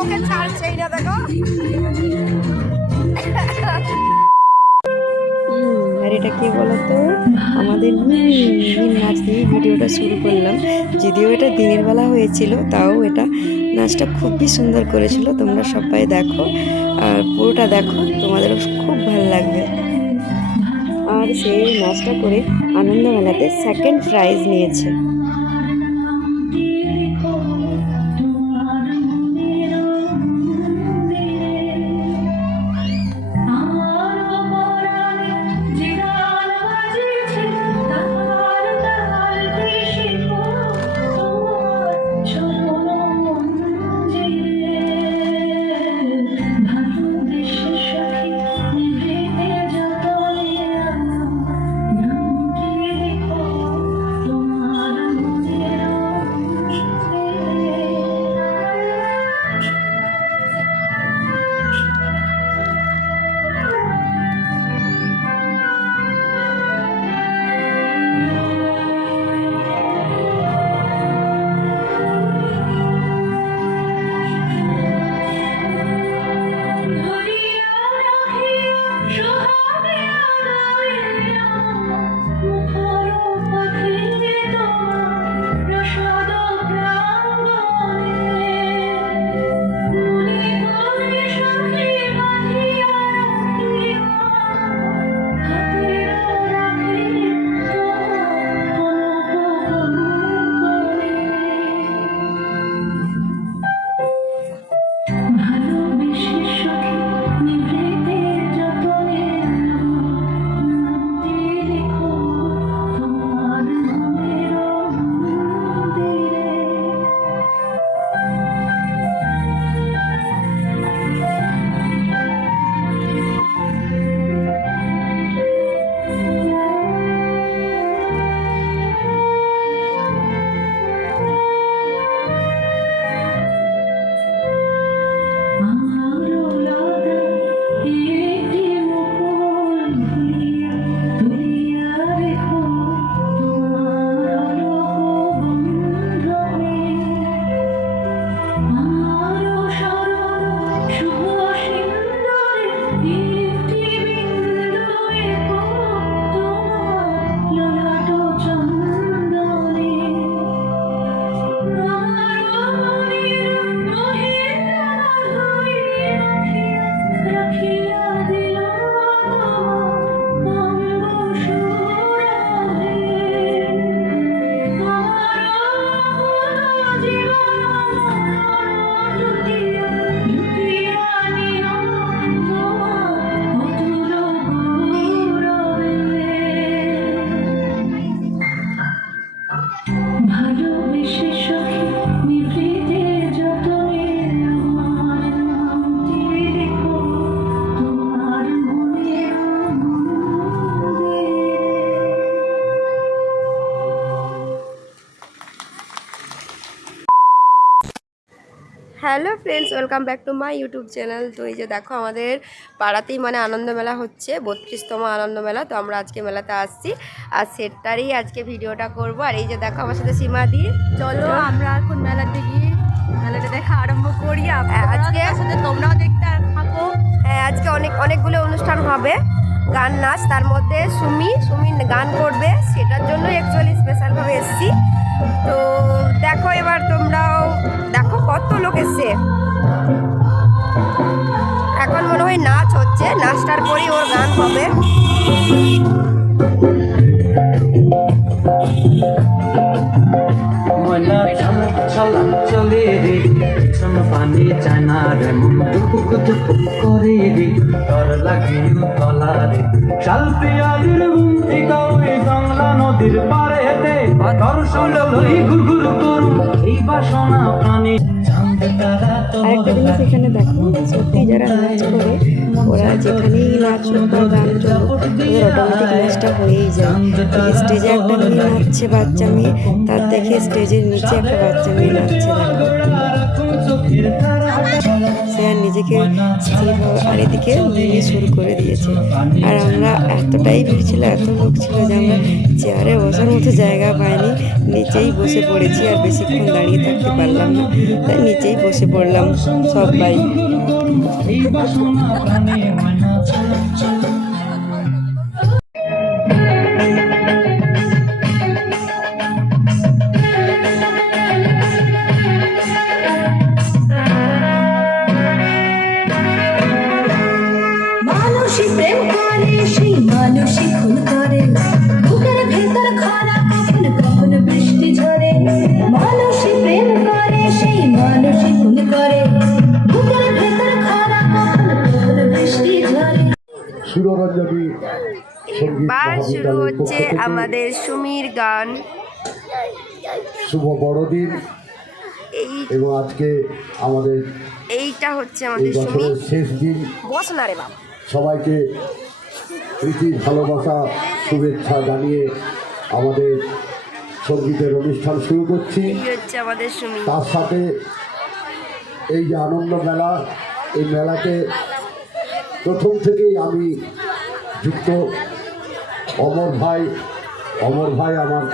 ওকে ছাড়ছেই না দেখো। আর এটা কি বলতো, আমাদের নাচ দিয়ে ভিডিওটা শুরু করলাম। যদিও এটা দিনের বেলা হয়েছিল, তাও এটা নাচটা খুবই সুন্দর করেছিল। তোমরা সবাই দেখো আর পুরোটা দেখো, তোমাদেরও খুব ভালো লাগবে। আর সেই নাচটা করে আনন্দমেলাতে সেকেন্ড প্রাইজ নিয়েছে। Hello friends, welcome back to my YouTube channel. তো এই যে দেখো, আমাদের পাড়াতেই মানে আনন্দমেলা হচ্ছে, 32তম আনন্দমেলা। তো আমরা আজকে মেলাতে আসছি আর সেটারই আজকে ভিডিওটা করব। আর এই যে দেখো আমার সাথে সীমা দি, চলো আমরা এখন মেলাতে গিয়ে মেলাটা দেখা আরম্ভ করি। আজকে সাথে তোমরাও দেখতে থাকো। আজকে অনেকগুলো অনুষ্ঠান হবে, গান নাচ, তার মধ্যে সুমি গান করবে, সেটার জন্য অ্যাকচুয়ালি স্পেশালভাবে এসেছি। তো দেখো, এবার তোমরাও দেখো কত লোক এসছে। এখন মনে হয় নাচ হচ্ছে, নাচটার পরেই ওর গান হবে। চলে রে পানি চায় না রে, মন দুপুক দুপুক করে রে, ডর লাগে তলা রে। শাল পিয়ালির বুন্তি কাউই বাংলা নদীর পারে হেতে, দর্শন লই ঘুর ঘুর করুন এই বাসনা প্রাণী। আরেকটা জিনিস এখানে দেখো, সত্যি যারা নাচ করে ওরা যেখানেই নাচ বা গান চলুক, ওদের অটোমেটিক নাচটা হয়েই যায়। স্টেজে একটা মেয়ে নাচছে, বাচ্চা মেয়ে, তার দেখে স্টেজের নিচে একটা বাচ্চা মেয়ে নাচছে। দেখো, সে আর নিজে নিজেকে স্থির আর এদিকে মিমি শুরু করে দিয়েছে। আর আমরা এতটাই ভিড় ছিল, এত লোক ছিল যে আমরা চেয়ারে বসার মতো জায়গা পাইনি, নিচেই বসে পড়েছি। আর বেশিক্ষণ দাঁড়িয়ে থাকতে পারলাম না, তাই নিচেই বসে পড়লাম সবাই। এই বাসনা প্রাণে ময়না মানুষই প্রেম করে সেই মানুষই খুন করে, বুকের ভেতর খরা কখন কখন বৃষ্টি ঝরে। মানুষই প্রেম করে সেই মানুষই খুন করে, বুকের ভেতর খরা কখন কখন বৃষ্টি ঝরে। সুররঞ্জনী সঙ্গীত বার শুরু মহাবিদ্যালয়ের হচ্ছে পক্ষ থেকে আমাদের সুমির গান। শুভ বড়দিন এই এবং আজকে আমাদের এইটা হচ্ছে এই আমাদের সুমি। বছরের শেষ দিন। বস না রে বাবা। সবাইকে প্রীতি ভালোবাসা শুভেচ্ছা জানিয়ে আমাদের সঙ্গীতের অনুষ্ঠান শুরু করছি। এই হচ্ছে আমাদের সুমি। তার সাথে এই যে আনন্দ মেলা, এই মেলাতে প্রথম থেকেই আমি যুক্ত। অমর ভাই আমার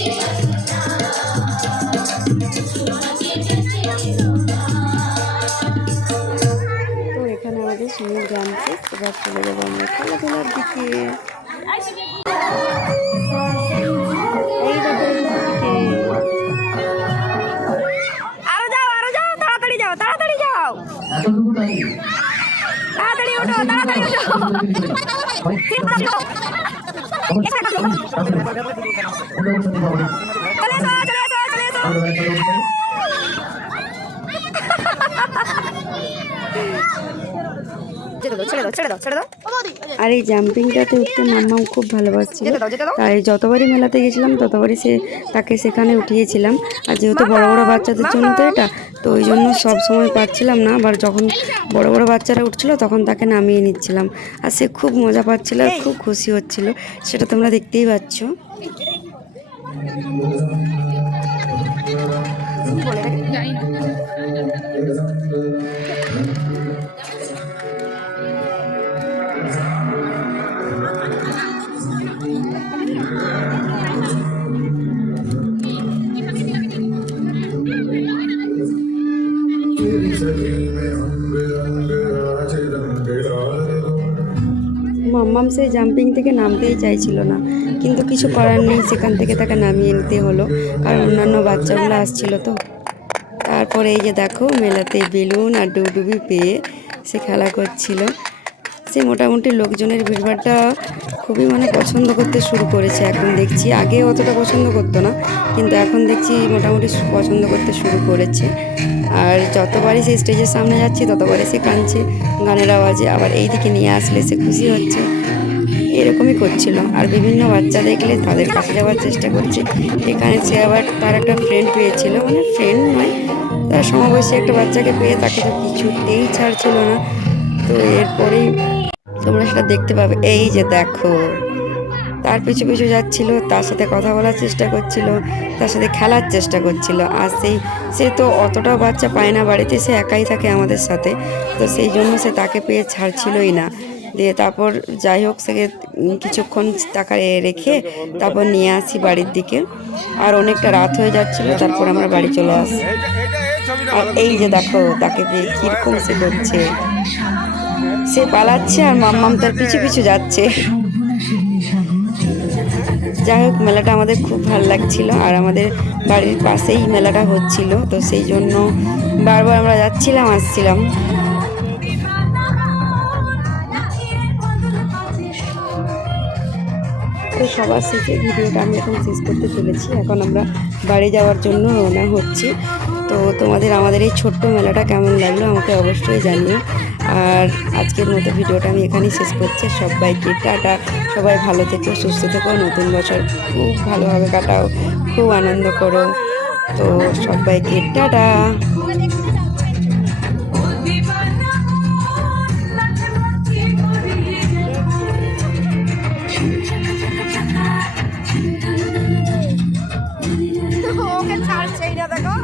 তো এখানে আমাদের সুনীল জানছে, এবার চলে যাবো আমরা খেলাধুলার দিকে। এই দেখো এদিকে। আরো যাও, তাড়াতাড়ি যাও, তাড়াতাড়ি যাও, তাড়াতাড়ি ওঠো, তাড়াতাড়ি ওঠো। ছেড়ে দাও। আর এই জাম্পিংটাতে উঠতে মাম্মাম খুব ভালোবাসছিল, তাই যতবারই মেলাতে গেছিলাম ততবারই তাকে সেখানে উঠিয়েছিলাম। আর যেহেতু বড় বড় বাচ্চাদের জন্য তো এটা, তো ওই জন্য সব সময় পাচ্ছিলাম না, আবার যখন বড় বড় বাচ্চারা উঠছিল তখন তাকে নামিয়ে নিচ্ছিলাম। আর সে খুব মজা পাচ্ছিল আর খুব খুশি হচ্ছিল, সেটা তোমরা দেখতেই পাচ্ছ। মাম্মাম সেই জাম্পিং থেকে নামতেই চাইছিল না, কিন্তু কিছু করার নেই, সেখান থেকে তাকে নামিয়ে নিতে হলো, কারণ অন্যান্য বাচ্চাগুলো আসছিল তো। তারপরে এই যে দেখো মেলাতে বেলুন আর ডুবডুবি পেয়ে সে খেলা করছিল। সে মোটামুটি লোকজনের ভিড়ভাড়টা খুবই পছন্দ করতে শুরু করেছে এখন দেখছি। আগে অতটা পছন্দ করতো না, কিন্তু এখন দেখছি মোটামুটি পছন্দ করতে শুরু করেছে। আর যতবারই সে স্টেজের সামনে যাচ্ছে ততবারই সে কাঁদছে গানের আওয়াজে, আবার এই দিকে নিয়ে আসলে সে খুশি হচ্ছে, এরকমই করছিল। আর বিভিন্ন বাচ্চা দেখলে তাদের কাছে যাওয়ার চেষ্টা করছে। এখানে সে আবার তার একটা ফ্রেন্ড পেয়েছিল, ফ্রেন্ড নয়, তার সমবয়সী একটা বাচ্চাকে পেয়ে তাকে তো কিছুতেই ছাড়ছিল না। তো এরপরেই তোমরা সেটা দেখতে পাবে। এই যে দেখো, তার পিছু পিছু যাচ্ছিল, তার সাথে কথা বলার চেষ্টা করছিল, তার সাথে খেলার চেষ্টা করছিল। আর সে তো অতটাও বাচ্চা পায় না বাড়িতে, সে একাই থাকে আমাদের সাথে, তো সেই জন্য সে তাকে পেয়ে ছাড়ছিলই না। দিয়ে তারপর যাই হোক সে কিছুক্ষণ তাকে রেখে তারপর নিয়ে আসি বাড়ির দিকে। আর অনেকটা রাত হয়ে যাচ্ছিল, তারপর আমরা বাড়ি চলে আসি। আর এই যে দেখো তাকে পেয়ে কীরকম সে করছে, সে পালাচ্ছে আর মাম্মাম তার পিছু পিছু যাচ্ছে। যাই হোক মেলাটা আমাদের খুব ভালো লাগছিল, আর আমাদের বাড়ির পাশেই মেলাটা হচ্ছিল, তো সেই জন্য বারবার আমরা যাচ্ছিলাম আসছিলাম। তো সবার শেষে ভিডিওটা আমি এখন শেষ করতে চলেছি। এখন আমরা বাড়ি যাওয়ার জন্য রওনা হচ্ছি। তো তোমাদের আমাদের এই ছোট্ট মেলাটা কেমন লাগলো আমাকে অবশ্যই জানিও। আর আজকের মতো ভিডিওটা আমি এখানেই শেষ করছি। সবাইকে টাটা, সবাই ভালো থেকো, সুস্থ থেকো, নতুন বছর খুব ভালোভাবে কাটাও, খুব আনন্দ করো। তো সবাইকে টাটা। ওকে ছাড়ছেই না দেখো।